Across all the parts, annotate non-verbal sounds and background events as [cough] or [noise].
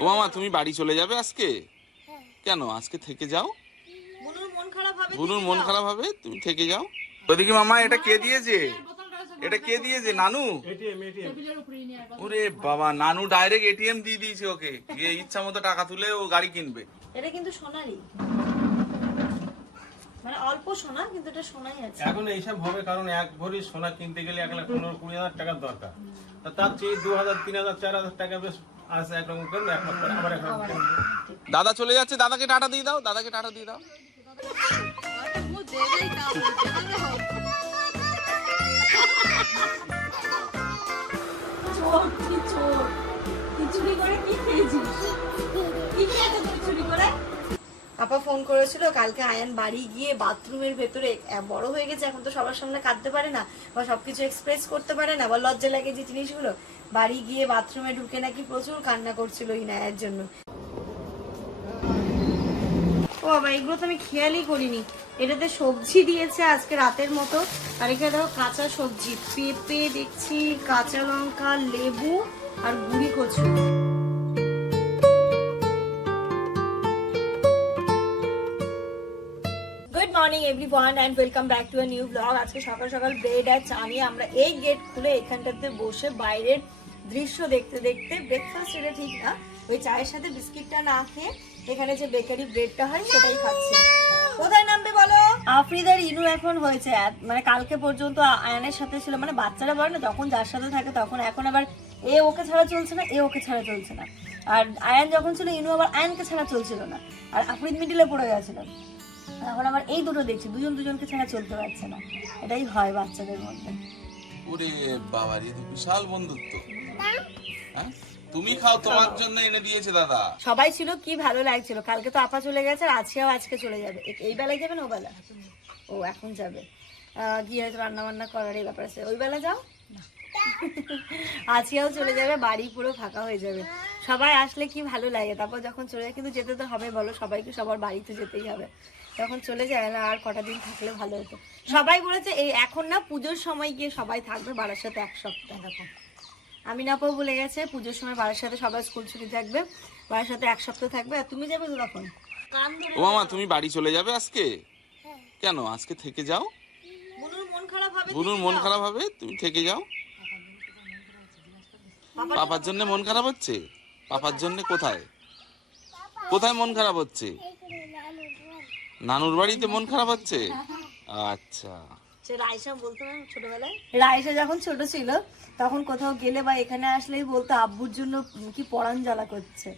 ও মামা তুমি বাড়ি চলে যাবে আজকে? কেন? আজকে থেকে যাও। বুনুর মন খারাপ হবে বুনুর মন খারাপ হবে তুমি থেকে যাও। ওদিকে মামা এটা কে দিয়েছে? এটা কে দিয়েছে? নানু? ওরে বাবা নানু ডাইরেক্ট এটিএম দিয়ে দিয়েছে ওকে। গিয়ে ইচ্ছা মতো টাকা তুলে ও গাড়ি কিনবে। এটা কিন্তু সোনারই মানে অল্প সোনা কিন্তু এটা সোনাই আছে। এখন এইসব হবে কারণ এক ভরি সোনা কিনতে গেলে এক লাখ পনেরো কুড়ি হাজার টাকার দরকার। তা তার চেয়ে দু হাজার তিন হাজার চার হাজার টাকা বেশ দাদা চলে যাচ্ছে দাদাকে টাটা দিয়ে দাও দাদাকে টাটা দিয়ে দাও। পাপা ফোন করেছিল কালকে আয়ান বাড়ি গিয়ে বাথরুমের ভেতরে বড় হয়ে গেছে এখন তো সবার সামনে কাঁদতে পারে না বা সবকিছু এক্সপ্রেস করতে পারে না বা লজ্জা লাগে যে জিনিসগুলো। বাড়ি গিয়ে বাথরুমে ঢুকে নাকি প্রচুর কান্না করছিল ইনায়ের জন্য। ও বাবা, এগুলো তো আমি খেয়ালই করিনি। এটাতে সবজি দিয়েছে আজকে রাতের মতো। আর এখানে দেখো কাঁচা সবজি। পেঁপে দেখছি, কাঁচা লঙ্কা, লেবু আর গুড়ি কচু। Morning everyone and welcome back to new blog আজকে সকাল সকাল ব্রেড আর চা নিয়ে আমরা এই গেট খুলে এখানটাতে বসে বাইরের দৃশ্য দেখতে দেখতে ব্রেকফাস্ট এটা ঠিক না। ওই চায়ের সাথে বিস্কিটটা না খেয়ে এখানে যে বেকারি ব্রেডটা হয় সেটাই খাচ্ছি। কোথায় নামবে বলো? আফ্রিদার ইনু এখন হয়েছে। মানে কালকে পর্যন্ত আয়ানের সাথে ছিল। মানে বাচ্চারা বলে না, যখন যার সাথে থাকে তখন এখন আবার এ ওকে ছাড়া চলছে না, এ ওকে ছাড়া চলছে না। আর আয়ান যখন ছিল, ইনু আবার আয়ানকে ছাড়া চলছিল না। আর আফ্রিদ মিডিলে পড়ে গেছিল। এখন আবার এই দুটো দেখছি দুজন দুজনকে ছাড়া চলতে পারছে না। এটাই হয় বাচ্চাদের মধ্যে। ওরে বাবা রে বিশাল বন্ধুত্ব। হ্যাঁ? তুমি খাও তোমার জন্য এনে দিয়েছে দাদা। সবাই ছিল কি ভালো লাগছিল। কালকে তো আপা চলে গেছে আর আজকেও আজকে চলে যাবে। এই বেলায় যাবে না ও বেলা ও এখন যাবে। আহ, গিয়ে হয়তো রান্না বান্না করার এই ব্যাপার আছে। ওই বেলা যাও? আজকেও চলে যাবে বাড়ি পুরো ফাঁকা হয়ে যাবে। সবাই আসলে কি ভালো লাগে তারপর যখন চলে যায় কিন্তু যেতে তো হবে বলো সবাইকে সবার বাড়িতে যেতেই হবে। যখন চলে যায় না আর কটা দিন থাকলে ভালো হতো। সবাই বলেছে এই এখন না পুজোর সময় গিয়ে সবাই থাকবে বাড়ার সাথে এক সপ্তাহ। এরকম আমি না পাও বলে গেছে পুজোর সময় বাড়ির সাথে সবাই স্কুল ছুটি থাকবে বাড়ির সাথে এক সপ্তাহ থাকবে। আর তুমি যাবে তো তখন ও মামা তুমি বাড়ি চলে যাবে আজকে? কেন? আজকে থেকে যাও। মন খারাপ হবে বুনুর মন খারাপ হবে তুমি থেকে যাও। পাপার জন্য মন খারাপ হচ্ছে? পাপার জন্য কোথায়? কোথায় মন খারাপ হচ্ছে? নানুর বাড়িতে মন খারাপ হচ্ছে? আচ্ছা। রাইসা বলতো না ছোটবেলায়? রাইসা যখন ছোট ছিল তখন কোথাও গেলে বা এখানে আসলেই বলতো আব্বুর জন্য কি পরাণ জ্বালা করছে?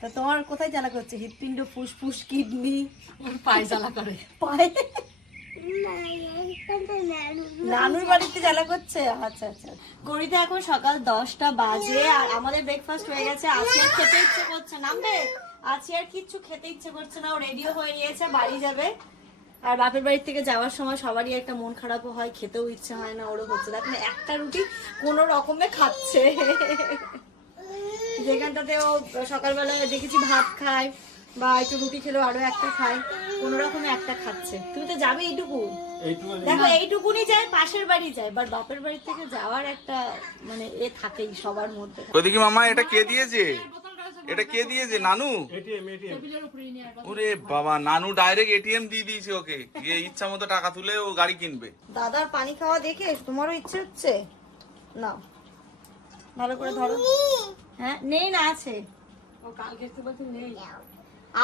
তা তোমার কোথায় জ্বালা করছে? হৃৎপিণ্ড ফুসফুস কিডনি? পায়ে জ্বালা করে। পায়ে? নানুর বাড়িতে জ্বালা করছে? আচ্ছা আচ্ছা। গড়িতে এখন সকাল দশটা বাজে আর আমাদের ব্রেকফাস্ট হয়ে গেছে। আজকে খেতে ইচ্ছে করছে নামবে? আজকে আর কিচ্ছু খেতে ইচ্ছে করছে না ও রেডিও হয়ে নিয়েছে বাড়ি যাবে। আর বাপের বাড়ি থেকে যাওয়ার সময় সবারই একটা মন খারাপও হয় খেতেও ইচ্ছে হয় না ওরও হচ্ছে। দেখেন একটা রুটি কোনো রকমে খাচ্ছে। যেখানটাতে ও সকালবেলা দেখেছি ভাত খায় বা একটু রুটি খেলেও আরও একটা খায় কোনো রকমে একটা খাচ্ছে। তুমি তো যাবে এইটুকু। দেখো এইটুকুনি যায় পাশের বাড়ি যায় বাট বাপের বাড়ি থেকে যাওয়ার একটা মানে এ থাকেই সবার মধ্যে। ওদিকে মামা এটা কে দিয়েছে? এটা কে দিয়েছে? নানু? ওরে বাবা নানু ডাইরেক্ট এটিএম দিয়ে দিয়েছে ওকে। গিয়ে ইচ্ছা মতো টাকা তুলে ও গাড়ি কিনবে। দাদার পানি খাওয়া দেখে তোমারও ইচ্ছে হচ্ছে? না ভালো করে ধরো। হ্যাঁ নেই না আছে।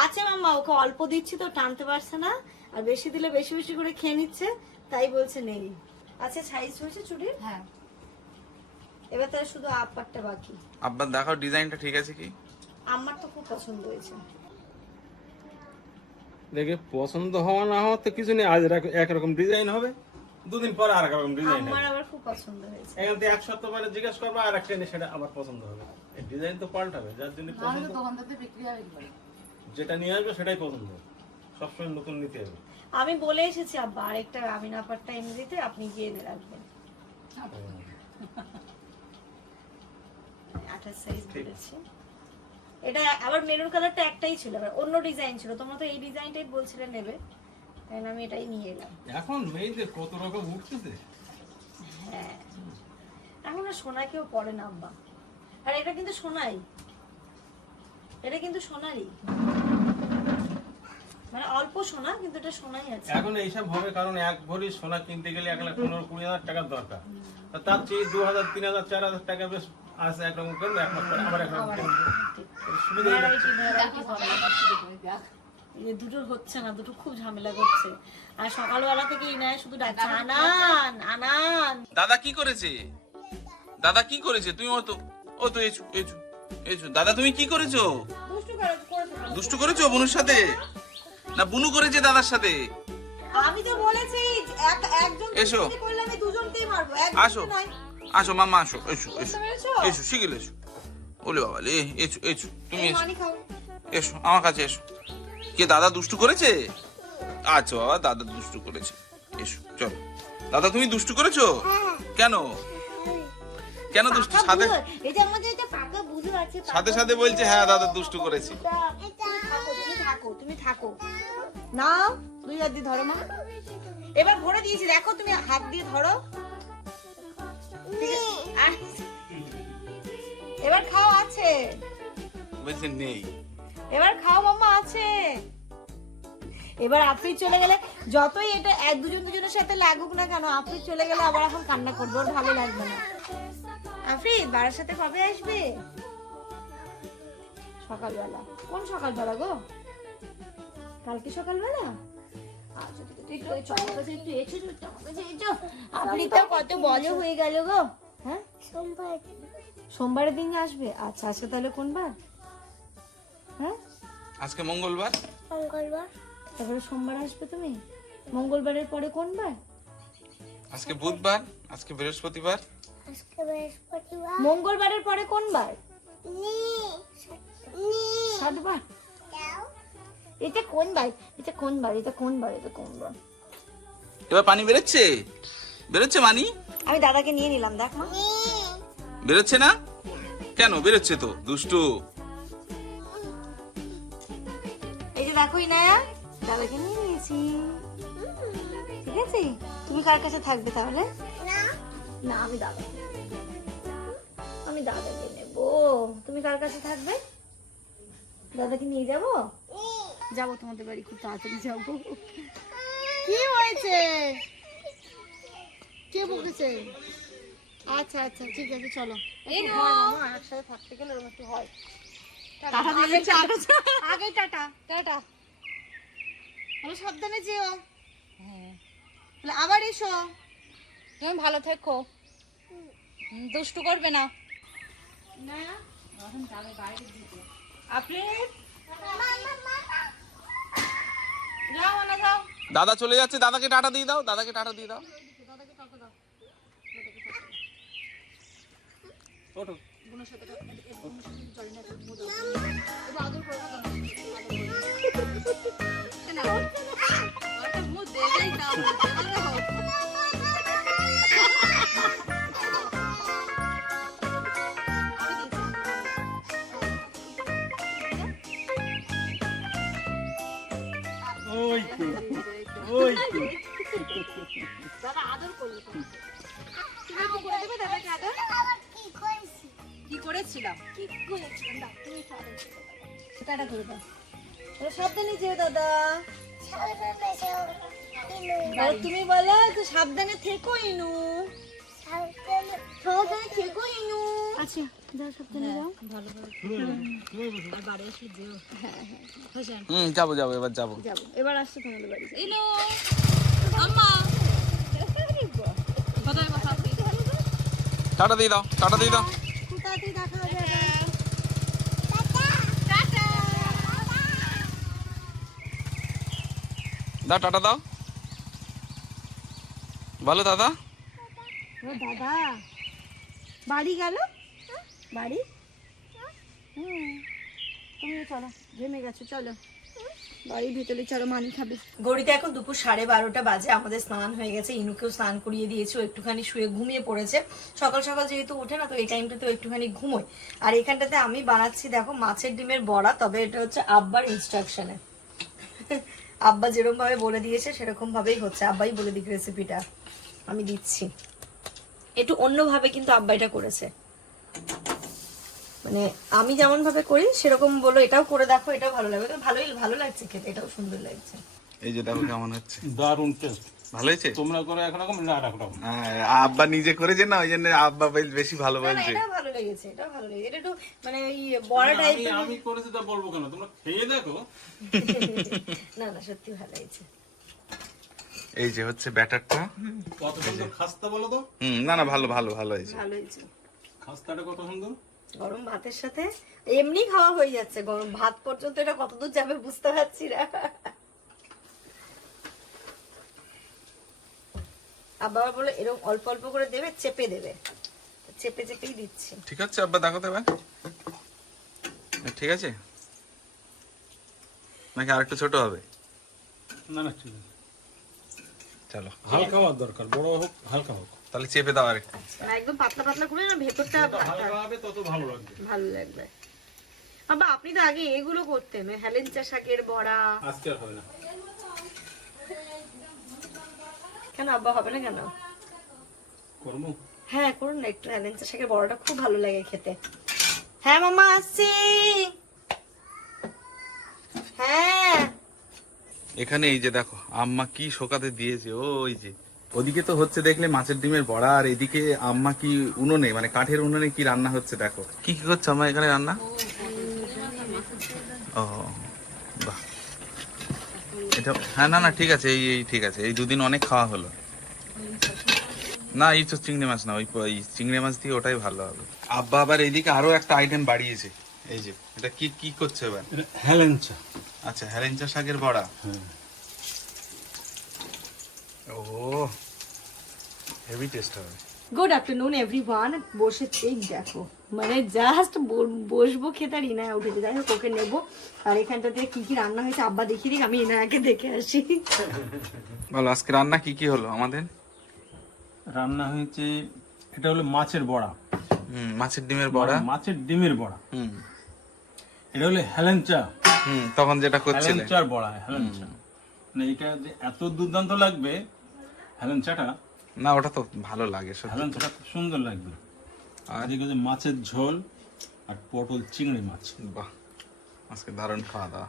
আছে মাম্মা ওকে অল্প দিচ্ছি তো টানতে পারছে না। আর বেশি দিলে বেশি বেশি করে খেয়ে নিচ্ছে তাই বলছে নেই। আচ্ছা সাইজ হয়েছে চুড়ির? হ্যাঁ। এবার তার শুধু আপারটা বাকি। আব্বার দেখাও ডিজাইনটা ঠিক আছে কি? আমার তো খুব পছন্দ হয়েছে। দেখে পছন্দ হওয়া না হওয়া তো কিছু নেই আজ একরকম ডিজাইন হবে দুদিন পরে আর রকম ডিজাইন আমার আবার খুব পছন্দ হয়েছে। এখান থেকে এক সপ্তাহ পরে জিজ্ঞেস করব আর একটা এনে সেটা আবার পছন্দ হবে। এই ডিজাইন তো পাল্টাবে যার জন্য পছন্দ যেটা নিয়ে আসবে সেটাই পছন্দ। হবে সবসময় নতুন নিতে হবে। আমি বলে এসেছি আব্বা আরেকটা আমিন আপারটা এনে দিতে আপনি গিয়ে এনে রাখবেন। আঠাশ সাইজ বলেছি। এটা আবার মেরুন কালারটা একটাই ছিল আবার অন্য ডিজাইন ছিল। তোমরা তো এই ডিজাইনটাই বলছিলে নেবে। তাই আমি এটাই নিয়ে এলাম। এখন মেয়েদের কত রকম উঠতেছে? হ্যাঁ। এখন আর সোনা কেউ পরে না আব্বা। আর এটা কিন্তু সোনাই। এটা কিন্তু সোনারই মানে অল্প সোনা কিন্তু এটা সোনাই আছে। এখন এইসব হবে কারণ এক ভরি সোনা কিনতে গেলে এক লাখ পনেরো কুড়ি হাজার টাকার দরকার। তার চেয়ে দু হাজার তিন হাজার চার হাজার টাকা বেশ আছে একরকম করবে এক পরে আবার একরকম করবে দুটো হচ্ছে না দুটো খুব ঝামেলা করছে। আর সকালবেলা থেকে ইনায় শুধু ডাকছে আনান আনান। দাদা কি করেছে? দাদা কি করেছে? তুমি ও তো। ও তো এসো এসো এসো। দাদা তুমি কি করেছ? দুষ্টু করে করেছে। দুষ্টু করেছ বুনুর সাথে? না বুনু করেছে দাদার সাথে? আমি তো বলেছি এক একজন এসো। করলে আমি দুজনকেই মারবো আসো। আসো মামা আসো এসো এসো? এসো শিখিল এসো। ওলে বাবা লে এসো এসো তুমি এসো। এসো আমার কাছে এসো। কে দাদা দুষ্টু করেছে? আচ্ছা বাবা দাদা দুষ্টু করেছে। এসো চলো। দাদা তুমি দুষ্টু করেছ? কেন? কেন দুষ্টু? সাথে সাথে সাথে বলছে হ্যাঁ দাদা দুষ্টু করেছি। থাকো তুমি থাকো নাও দুই হাত দিয়ে ধরো মা। এবার ভরে দিয়েছি দেখো তুমি হাত দিয়ে ধরো। আর এবার খাও আছে। বলছে নেই। এবার খাও মাম্মা আছে। এবার আফরিদ চলে গেলে যতই এটা এক দুজন দুজনের সাথে লাগুক না কেন আফরিদ চলে গেলে আবার এখন কান্না করবে ওর ভালো লাগবে না। আফরিদ বাবার সাথে কবে আসবে? সকালবেলা। কোন সকালবেলা গো? কালকে সকালবেলা? আচ্ছা এসো আফরিদ তো কত বড় হয়ে গেল গো হ্যাঁ? সোমবারের দিন আসবে? আচ্ছা আচ্ছা তাহলে কোন বার হ্যাঁ? আজকে মঙ্গলবার। তারপরে সোমবার আসবে তুমি? মঙ্গলবারের পরে কোন বার আজকে বুধবার আজকে বৃহস্পতিবার। মঙ্গলবারের পরে কোন বার সাতবার এটা কোন বার এটা কোন বার এটা কোন বার এটা কোন বার এবার পানি বেরোচ্ছে? বেরোচ্ছে মানি? আমি দাদাকে নিয়ে নিলাম দেখ মা। বেরোচ্ছে না? কেন বেরোচ্ছে তো দুষ্টু? এই যে দেখো ইনায়া দাদাকে নিয়ে নিয়েছি। ঠিক আছে? তুমি কার কাছে থাকবে তাহলে? না। আমি দাদা আমি দাদাকে নেব। তুমি কার কাছে থাকবে? দাদাকে নিয়ে যাব? যাব তোমাদের বাড়ি খুব তাড়াতাড়ি যাব। কি হয়েছে? কে বকেছে আচ্ছা আচ্ছা ঠিক আছে চলো। একসাথে থাকতে গেলে এরকম একটু হয় টাটা। দিয়ে টাটা আগে টাটা টাটা। ভালো সাবধানে যেও। তাহলে আবার এসো। তুমি ভালো থেকো। দুষ্টু করবে না। আপনি? যাও না যাও। দাদা চলে যাচ্ছে দাদাকে টাটা দিয়ে দাও দাদাকে টাটা দিয়ে দাও। দাও। ওঠো। ওই তো ওই তো দাদা আদর করল কি দাও তুমি দাও টাটা করে দাও। তাহলে সাবধানে যেও দাদা। আর তুমি বলো তো সাবধানে থেকো ইনু। সাবধানে। থেকো ইনু। আচ্ছা যাও সাবধানে যাও। হুম যাব যাব এবার যাব। যাব। এবার আসছে তোমাদের বাড়ি। ইনু আম্মা। টাটা দিয়ে দাও টাটা দিয়ে দাও। দেখা হবে টাটা দাও। বলো দাদা। ও দাদা বাড়ি গেল? বাড়ি? হুম। তুমি চলো ঘেমে গেছো চলো। বাড়ির গড়িতে এখন দুপুর সাড়ে বারোটা বাজে, আমাদের স্নান হয়ে গেছে, ইনুকেও স্নান করিয়ে দিয়েছি একটুখানি শুয়ে ঘুমিয়ে পড়েছে। সকাল সকাল যেহেতু ওঠে না, তো এই একটুখানি ঘুমোয় আর এখানটাতে আমি বানাচ্ছি, দেখো, মাছের ডিমের বড়া, তবে এটা হচ্ছে আব্বার ইনস্ট্রাকশনে আব্বা যেরকম ভাবে বলে দিয়েছে সেরকম ভাবেই হচ্ছে। আব্বাই বলে দিক রেসিপিটা আমি দিচ্ছি। একটু অন্যভাবে কিন্তু আব্বা এটা করেছে। মানে আমি যেমন ভাবে করি সেরকম বলো এটাও করে দেখো এটাও ভালো লাগবে। ভালোই ভালো লাগছে খেতে এটাও সুন্দর লাগছে। এই যে দেখো কেমন হচ্ছে। দারুণ টেস্ট ভালো হয়েছে? তোমরা করে একরকম না একরকম হ্যাঁ, আব্বা নিজে করেছে না ওই জন্য আব্বা বেশ- বেশি ভালো বলছে। এটাও ভালো লেগেছে এটাও ভালো লেগেছে। এটা একটু মানে ওই বড় টাইপের আমি করেছি তা বলব কেন? তোমরা খেয়ে দেখো। না না সত্যি ভালো হয়েছে। এই যে হচ্ছে ব্যাটারটা। কত সুন্দর খাস্তা বলো তো। হুম না না ভালো ভালো ভালো হয়েছে। ভালো হয়েছে। খাস্তাটা কত সুন্দর? গরম ভাতের সাথে এমনি খাওয়া হয়ে যাচ্ছে। গরম ভাত পর্যন্ত এটা কতদূর যাবে বুঝতে পারছি না। আবার বলে এরকম অল্প অল্প করে দেবে চেপে দেবে। চেপে চেপেই দিচ্ছি। ঠিক আছে আব্বা দেখো এবার। ঠিক আছে? নাকি আরেকটু ছোট হবে? না না ঠিক আছে। চলো। হালকা হওয়ার দরকার বড় হোক হালকা হোক। তাহলে চেপে দাও আরেকটু। না একদম পাতলা পাতলা করে না ভেতরটা হালকা হবে তত ভালো লাগবে। ভালো লাগবে। বাবা আপনি তো আগে এগুলো করতেন ওই হেলেঞ্চা শাকের বড়া। আজকে আর হবে না। কেন আব্বা হবে না কেন? করব? হ্যাঁ করুন না একটু হেলেঞ্চা শাকের বড়াটা খুব ভালো লাগে খেতে। হ্যাঁ মামা আসছি। হ্যাঁ। এখানে এই যে দেখো আম্মা কি শোকাতে দিয়েছে ও ওই যে। ওদিকে তো হচ্ছে দেখলে মাছের ডিমের বড়া আর এদিকে আম্মা কি উনুনে মানে কাঠের উনুনে কি রান্না হচ্ছে দেখো। কি কি করছে আম্মা এখানে রান্না? ও বাহ। এটা হ্যাঁ না না ঠিক আছে এই এই ঠিক আছে এই দুদিন অনেক খাওয়া হলো। না এই তো চিংড়ি মাছ না ওই ওই চিংড়ি মাছ দিয়ে ওটাই ভালো হবে। আব্বা আবার এইদিকে আরও একটা আইটেম বাড়িয়েছে এই যে এটা কি কি করছে এবার? হেলেঞ্চা। আচ্ছা হেরেঞ্চা শাকের বড়া। হ্যাঁ। ও হেভি টেস্ট হবে গুড আফটারনুন এভরিওয়ান বসে এই দেখো। মানে জাস্ট বসবো খেতে আর ইনায়া উঠেছে যাই হোক ওকে নেব। আর এখানটাতে কি কি রান্না হয়েছে আব্বা দেখিয়ে দিক আমি ইনায়াকে দেখে আসি। বলো আজকে রান্না কি কি হলো আমাদের? রান্না হয়েছে এটা হলো মাছের বড়া। হুম মাছের ডিমের বড়া। মাছের ডিমের বড়া। হুম। এটা হলো হেলেঞ্চা। হুম তখন যেটা করছিলে। হেলেঞ্চার বড়া হেলেঞ্চা। মানে এটা যে এত দুর্দান্ত লাগবে হেলেঞ্চাটা না ওটা তো ভালো লাগে সত্যি। হেলেঞ্চাটা খুব সুন্দর লাগবে। আর? এদিকে যে মাছের ঝোল আর পটল চিংড়ি মাছ। বাহ আজকে দারুণ খাওয়া দাওয়া।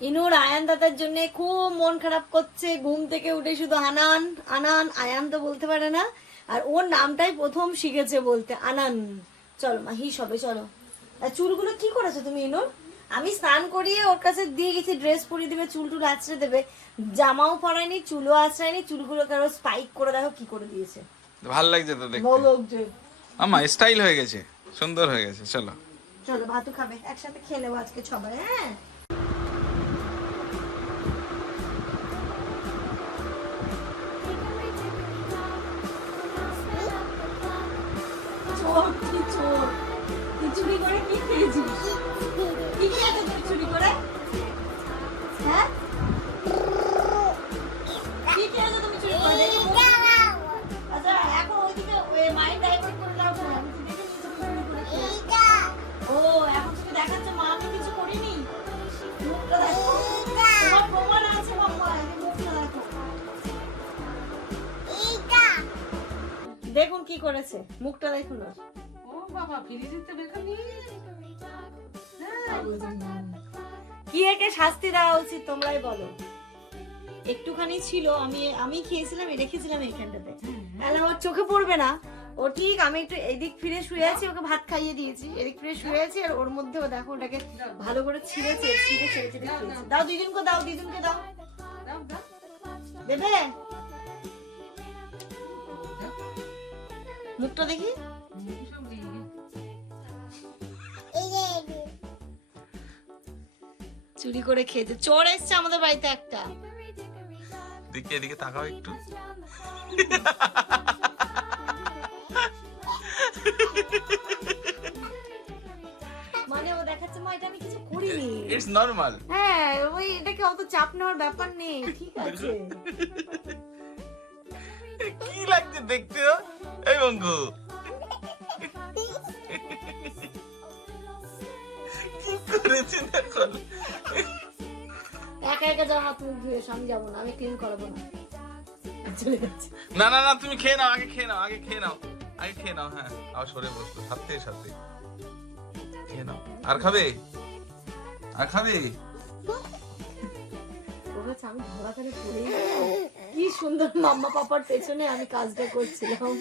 ইনুর আয়ান দাদার জন্য খুব মন খারাপ করছে ঘুম থেকে উঠে শুধু আনান আনান আয়ান তো বলতে পারে না আর ওর নামটাই প্রথম শিখেছে বলতে আনান। চলো মা হিস হবে চলো। আর চুলগুলো কি করেছ তুমি ইনুর আমি স্নান করিয়ে ওর কাছে দিয়ে গেছি ড্রেস পরিয়ে দেবে চুল টুল আছড়ে দেবে। জামাও পরায়নি চুলও আছড়ায়নি চুলগুলো কারও স্পাইক করে দেখো কি করে দিয়েছে। ভালো লাগছে তো দেখতে। বলক যে আমা স্টাইল হয়ে গেছে সুন্দর হয়ে গেছে চলো। চলো ভাতও খাবে একসাথে খেয়ে নেব আজকে সবাই হ্যাঁ? চোর কি চোর। তুই চুরি করে কি খেয়েছিস? কি করেছে? মুখটা দেখুন ওর। কি একে শাস্তি দেওয়া উচিত তোমরাই বলো। একটুখানি ছিল আমি আমি খেয়েছিলাম রেখেছিলাম এইখানটাতে। তাহলে আমার চোখে পড়বে না। ও ঠিক আমি একটু এদিক ফিরে শুয়ে আছি ওকে ভাত খাইয়ে দিয়েছি। এদিক ফিরে শুয়ে আছি আর ওর মধ্যে ও দেখো ওটাকে ভালো করে ছিঁড়েছে ছিঁড়ে ছেড়ে ছেড়ে দাও দুইজনকে দাও দুইজনকে দাও। দেবে? মুখটা দেখি। চুরি করে খেয়েছে। চোর এসছে আমাদের বাড়িতে একটা। দেখি এদিকে তাকাও একটু। মানে ও দেখাচ্ছে মা এটা আমি কিছু করিনি। ইটস নর্মাল হ্যাঁ ওই এটাকে অত চাপ নেওয়ার ব্যাপার নেই ঠিক [laughs] আছে। কি লাগছে দেখতে? এই বঙ্গু কি করেছে দেখো একা একা যাও হাত মুখ ধুয়ে আমি যাব না আমি ক্লিন করাবো না। চলে যাচ্ছে। না না না তুমি খেয়ে নাও আগে খেয়ে নাও আগে খেয়ে নাও আগে খেয়ে নাও হ্যাঁ আবার সরে বসল সাথে সাথে। আর খাবে? আর খাবে? আমি ধরাধারে পড়ে কি সুন্দর মাম্মা পাপার পেছনে আমি কাজটা করছিলাম।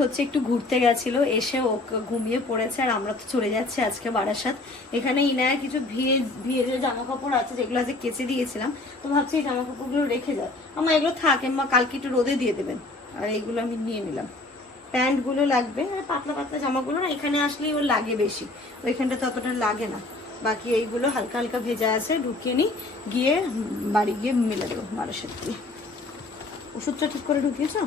হচ্ছে একটু ঘুরতে গেছিল, এসে ও ঘুমিয়ে পড়েছে আর আমরা তো চলে যাচ্ছি আজকে বারাসাত। এখানে ইনায়া কিছু ভিজ ভিজে জামা কাপড় আছে, যেগুলো আজকে কেচে দিয়েছিলাম, তো ভাবছি এই জামা কাপড়গুলো রেখে যাও আমার এগুলো থাকে কালকে একটু রোদে দিয়ে দেবেন। আর এইগুলো আমি নিয়ে নিলাম। প্যান্টগুলো লাগবে আর পাতলা পাতলা জামাগুলো না, এখানে আসলেই ওর লাগে বেশি। ওইখানটা তো অতটা লাগে না। বাকি এইগুলো হালকা হালকা ভেজা আছে, ঢুকিয়ে নিই গিয়ে বাড়ি গিয়ে মেলে দেবো বারাসাত দিয়ে। ওষুধটা ঠিক করে ঢুকিয়েছো?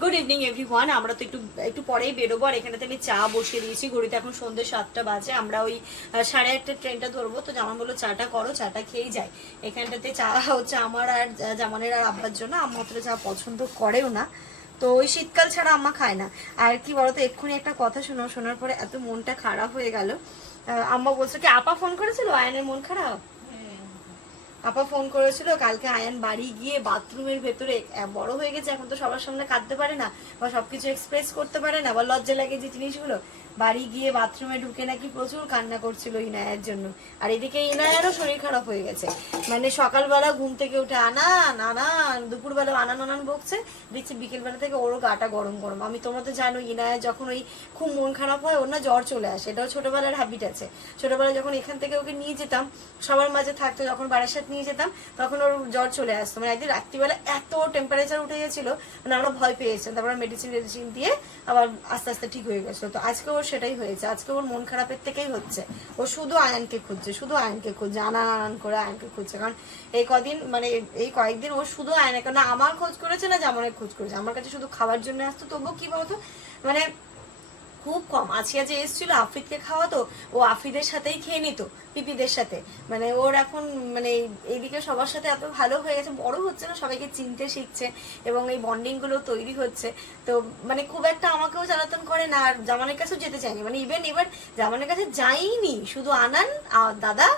গুড ইভিনিং এভরিওয়ান আমরা তো একটু একটু পরেই বেরোবো, আর এখানেতে আমি চা বসিয়ে দিয়েছি। ঘড়িতে এখন সন্ধ্যে সাতটা বাজে, আমরা ওই সাড়ে আটটা ট্রেনটা ধরবো। তো জামান বলল, চাটা করো, চাটা খেয়েই যাই। এখানটাতে চা হচ্ছে আমার আর জামানের আর আব্বার জন্য। আম্মা অতটা চা পছন্দ করেও না। তো ওই শীতকাল ছাড়া আম্মা খায় না। আর কি বলতো, এক্ষুনি একটা কথা শোনো শোনার পরে এত মনটা খারাপ হয়ে গেল। আম্মা বলছে কি আপা ফোন করেছিল? আয়নের মন খারাপ? আপা ফোন করেছিল কালকে আয়ান বাড়ি গিয়ে বাথরুমের ভেতরে বড় হয়ে গেছে এখন তো সবার সামনে কাঁদতে পারে না বা সবকিছু এক্সপ্রেস করতে পারে না বা লজ্জা লাগে যে জিনিসগুলো। বাড়ি গিয়ে বাথরুমে ঢুকে নাকি প্রচুর কান্না করছিল ইনায়ের জন্য। আর এদিকে ইনায়েরও শরীর খারাপ হয়ে গেছে। মানে সকালবেলা ঘুম থেকে উঠে আনান আনান, দুপুরবেলা আনান আনান বকছে। দেখছি বিকেলবেলা থেকে ওরও গাটা গরম গরম। আমি তোমরা তো জানো ইনায় যখন ওই খুব মন খারাপ হয়, ওর না জ্বর চলে আসে। এটাও ছোটবেলার হ্যাবিট আছে। ছোটবেলায় যখন এখান থেকে ওকে নিয়ে যেতাম, সবার মাঝে থাকতো, যখন বারাসাত নিয়ে যেতাম, তখন ওর জ্বর চলে আসতো। মানে একদিন রাত্রিবেলা এত টেম্পারেচার উঠে গেছিল মানে আমরা ভয় পেয়েছিলাম তারপর মেডিসিন মেডিসিন দিয়ে আবার আস্তে আস্তে ঠিক হয়ে গেছিল। তো আজকে ওর সেটাই হয়েছে। আজকে ওর মন খারাপের থেকেই হচ্ছে। ও শুধু আয়নকে খুঁজছে, শুধু আয়নকে খুঁজছে, আনান আনান করে আয়নকে খুঁজছে। কারণ এই কদিন মানে এই কয়েকদিন ও শুধু আয়না কারণ আমার খোঁজ করেছে, না যেমন খোঁজ করেছে। আমার কাছে শুধু খাওয়ার জন্য আসতো। তবুও কি বলতো? মানে খুব কম। আছিয়া যে এসেছিল আফ্রিদকে খাওয়াতো, ও আফ্রিদের সাথেই খেয়ে নিত, পিপিদের সাথে। মানে ওর এখন মানে এইদিকে সবার সাথে এত ভালো হয়ে গেছে, বড় হচ্ছে না, সবাইকে চিনতে শিখছে এবং এই বন্ডিংগুলো তৈরি হচ্ছে। তো মানে খুব একটা আমাকেও জ্বালাতন করে না, আর জামানের কাছেও যেতে চাইনি। মানে ইভেন এবার জামানের কাছে যাইনি, শুধু আনান দাদা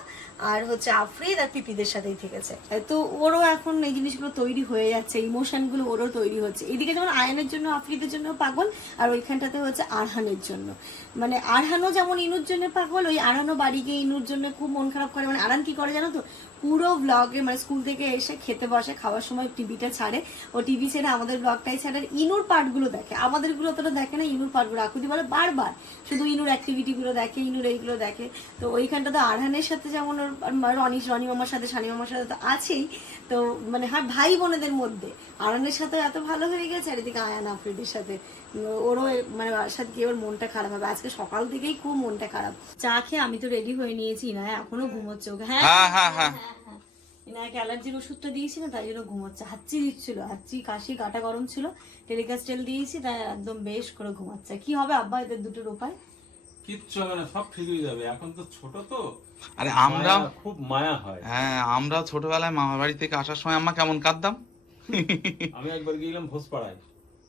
আর হচ্ছে আফরিদ আর পিপিদের সাথেই থেকেছে। তো ওরও এখন এই জিনিসগুলো তৈরি হয়ে যাচ্ছে ইমোশনগুলো ওরও তৈরি হচ্ছে। এদিকে যেমন আয়নের জন্য, আফরিদের জন্য পাগল, আর ওইখানটাতে হচ্ছে আরহানের জন্য। মানে আরহানও যেমন ইনুর জন্য পাগল, ওই আরহানও বাড়ি গিয়ে ইনুর জন্য খুব মন খারাপ করে। মানে আরান কি করে জানো তো? পুরো ব্লগে মানে স্কুল থেকে এসে খেতে বসে, খাওয়ার সময় টিভিটা ছাড়ে। ও টিভি ছেড়ে আমাদের ব্লগটাই ছাড়ে। আর ইনুর পার্টগুলো দেখে। আমাদেরগুলো অতটা দেখে না, ইনুর পার্টগুলো। আকুতি বলে বারবার। শুধু ইনুর অ্যাক্টিভিটি গুলো দেখে, ইনুর এইগুলো দেখে। তো ওইখানটা তো আরহানের সাথে যেমন ওর রনি মামার সাথে, সানি মামার সাথে তো আছেই। তো মানে হয় ভাই বোনেদের মধ্যে। আরহানের সাথে এত ভালো হয়ে গেছে, আর এদিকে আয়ান আফ্রিদির সাথে। ওরও মানে সাথে গিয়ে ওর মনটা খারাপ হবে। আজকে সকাল থেকেই খুব মনটা খারাপ। চা খেয়ে আমি তো রেডি হয়ে নিয়েছি না এখনও ঘুমোচ্ছে ওকে। হ্যাঁ হ্যাঁ হ্যাঁ হ্যাঁ। এনাকে অ্যালার্জির ওষুধটা দিয়েছি না তাই জন্য ঘুমাচ্ছে। হাঁচি দিচ্ছিল হাঁচি কাশি গাটা গরম ছিল। টেলিকাস্টেল দিয়েছি তাই একদম বেশ করে ঘুমাচ্ছে। কি হবে আব্বা এদের দুটোর উপায়? কিচ্ছু হবে না সব ঠিক হয়ে যাবে। এখন তো ছোট তো। আরে আমরাও মায়া, খুব মায়া হয়। হ্যাঁ আমরাও ছোটবেলায় মামা বাড়ি থেকে আসার সময় আম্মা কেমন কাঁদতাম? আমি একবার গিয়েছিলাম ভোজপাড়ায়।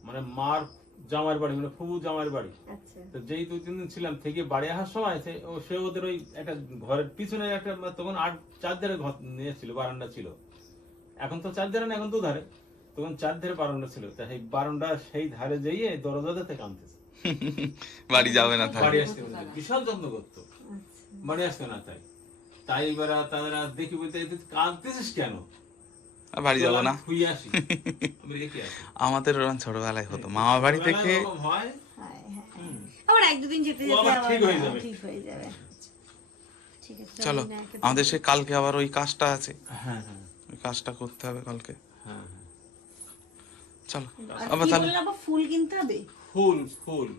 মানে মার জামাইয়ের বাড়ি মানে ফুবু জামাইয়ের বাড়ি। আচ্ছা। তো যেই দুই তিন দিন ছিলাম থেকে বাড়ি আসার সময় সে ও সে ওদের ওই একটা ঘরের পিছনে একটা তখন আট চার ধারে ঘর নিয়েছিল বারান্দা ছিল। এখন তো চার ধারে না এখন দু ধারে। তখন চার ধারে বারান্দা ছিল। তা সেই বারান্দা সেই ধারে যেয়ে দরজা থেকে কানতেছে [laughs] বাড়ি যাবে না বাড়ি আসতে বিশাল যত্ন করতো। বাড়ি আসতে না তাই। তাই এবার তারা দেখি বলতে কাঁদতেছিস কেন? বাড়ি যাব না। আমাদের ওরকম ছোটবেলায় হতো। মামা বাড়ি থেকে হয় হ্যাঁ, হ্যাঁ। আবার এক দুদিন যেতে যেতে আবার আবার ঠিক হয়ে যাবে। ঠিক হয়ে যাবে। ঠিক আছে চলো আমাদের সে কালকে আবার ওই কাজটা আছে। হ্যাঁ হ্যাঁ। ওই কাজটা করতে হবে কালকে। হ্যাঁ হ্যাঁ। চলো আবার তাহলে ফুল কিনতে হবে? ফুল ফুল।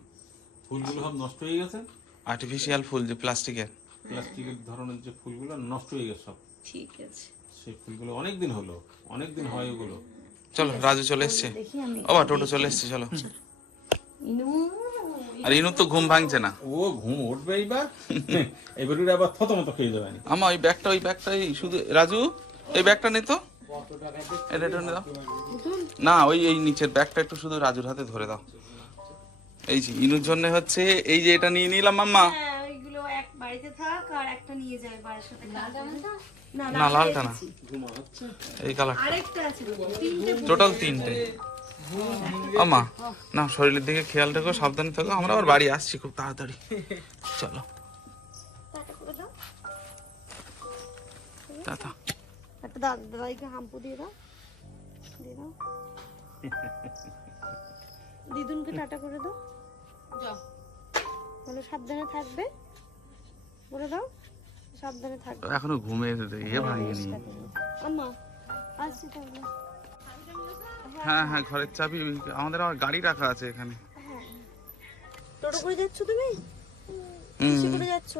ফুলগুলো সব নষ্ট হয়ে গেছে? আর্টিফিশিয়াল ফুল যে প্লাস্টিকের প্লাস্টিকের ধরনের যে ফুলগুলো নষ্ট হয়ে গেছে সব। ঠিক আছে। সেই ফুলগুলো অনেক দিন হলো অনেক দিন হয় ওগুলো। চলো রাজু চলে এসছে। দেখি ও বা টোটো চলে এসছে চলো। আর ইনু তো ঘুম ভাঙছে না। ও ঘুম উঠবে এইবার? এবার ওরা আবার থত মতো খেয়ে যাবে না আমা ওই ব্যাগটা ওই ব্যাগটা এই শুধু রাজু এই ব্যাগটা নে তো। এটা একটু দাও। না ওই এই নিচের ব্যাগটা একটু শুধু রাজুর হাতে ধরে দাও। এই যে ইনুর জন্য হচ্ছে এই যে এটা নিয়ে নিলাম মাম্মা হ্যাঁ ওইগুলো এক বাড়িতে থাক আর একটা নিয়ে যায় বাড়ির সাথে। না লালটা না। এই কালার টোটাল তিনটে আমা না শরীরের দিকে খেয়াল রেখো সাবধানে থাকো। আমরা আবার বাড়ি আসছি খুব তাড়াতাড়ি। চলো। দাদা একটা দাদা দাদাইকে হাম্পু দিয়ে দাও। দিয়ে দাও। দিদুনকে টাটা করে দাও। যাও। বলো সাবধানে থাকবে। বলে দাও। সাবধানে থাকবে। এখনও ঘুমে ইয়ে ভাঙিনি আম্মা আসছি তাহলে। হ্যাঁ হ্যাঁ ঘরের চাবি আমাদের আবার গাড়ি রাখা আছে এখানে। টোটো করে যাচ্ছ তুমি? কিসে করে যাচ্ছ?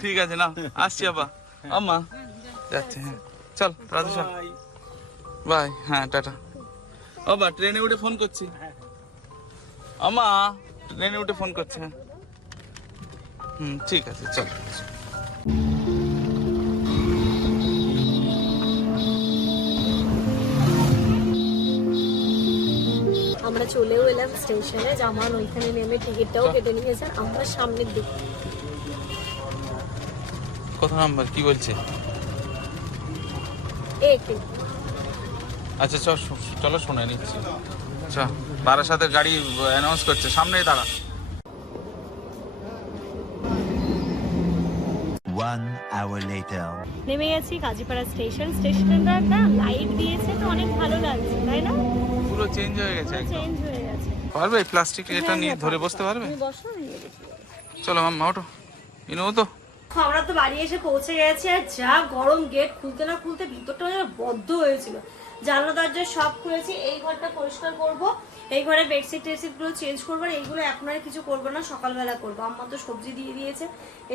ঠিক আছে না আসছি আবার আম্মা যাচ্ছে হ্যাঁ। চল রাধু চল। বাই। হ্যাঁ টাটা। ও বা ট্রেনে উঠে ফোন করছি। আমা ট্রেনে উঠে ফোন করছে। হ্যাঁ হুম ঠিক আছে চল। আমরা চলেও এলাম স্টেশনে জামান ওইখানে নেমে টিকিটটাও কেটে নিয়েছেন আমরা সামনের দিক। কত নাম্বার কি বলছে? আচ্ছা চল চলো শুনে নিচ্ছি। চ বারাসাতের গাড়ি অ্যানাউন্স করছে সামনেই দাঁড়া। One hour later. নেমে গেছি কাজীপাড়া স্টেশন। স্টেশনটা একটা লাইট দিয়েছে তো অনেক ভালো লাগছে তাই না? পুরো চেঞ্জ হয়ে গেছে একদম। চেঞ্জ হয়ে গেছে। পারবে? প্লাস্টিক এটা হ্যাঁ, নিয়ে হ্যাঁ, ধরে বসতে পারবে। তুমি বসো নিয়ে চলো মাম্মা ওঠো। ইনো তো। আমরা তো বাড়ি এসে পৌঁছে গেছি, আর যা গরম গেট খুলতে না খুলতে ভিতরটা যেন বদ্ধ হয়েছিল। জানলা, দরজা সব খুলেছি, এই ঘরটা পরিষ্কার করব, এই ঘরে বেডশিট টেডশিটগুলো চেঞ্জ করব, আর এইগুলো এখন আর কিছু করব না, সকালবেলা করব। আম্মা তো সবজি দিয়ে দিয়েছে,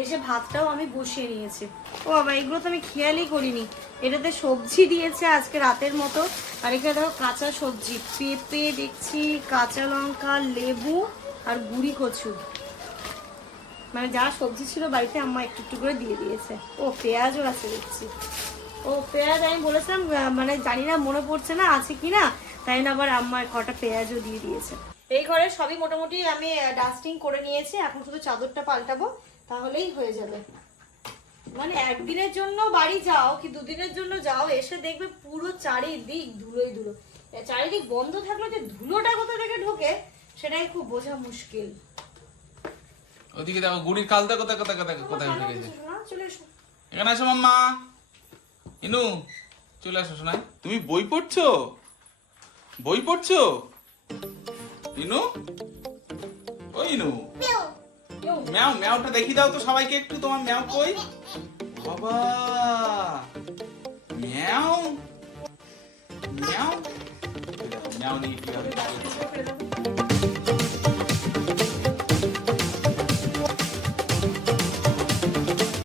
এসে ভাতটাও আমি বসিয়ে নিয়েছি। ও বাবা, এগুলো তো আমি খেয়ালই করিনি। এটাতে সবজি দিয়েছে আজকে রাতের মতো। আর এখানে দেখো কাঁচা সবজি, পেঁপে দেখছি, কাঁচা লঙ্কা, লেবু আর গুড়ি কচু। মানে যা সবজি ছিল বাড়িতে আম্মা একটু একটু করে দিয়ে দিয়েছে। ও পেঁয়াজও আছে দেখছি। ও পেঁয়াজ আমি বলেছিলাম মানে জানি না মনে পড়ছে না, আছে কি না, তাই না আবার আম্মা কটা পেঁয়াজও দিয়ে দিয়েছে। এই ঘরে সবই মোটামুটি আমি ডাস্টিং করে নিয়েছি, এখন শুধু চাদরটা পাল্টাবো, তাহলেই হয়ে যাবে। মানে একদিনের জন্য বাড়ি যাও, কি দুদিনের জন্য যাও, এসে দেখবে পুরো চারিদিক ধুলোই ধুলো। চারিদিক বন্ধ থাকলে যে ধুলোটা কোথা থেকে ঢোকে, সেটাই খুব বোঝা মুশকিল। ওদিকে দেখো গুড়ির কালটা কোথায় কোথায় কোথায় কোথায় উঠে গেছে এখানে আসো মাম্মা ইনু চলে আসো শোনাই তুমি বই পড়ছো বই পড়ছো ইনু ও ইনু ম্যাও ম্যাওটা দেখি দাও তো সবাইকে একটু তোমার ম্যাও কই বাবা ম্যাও ম্যাও ম্যাও নিয়ে।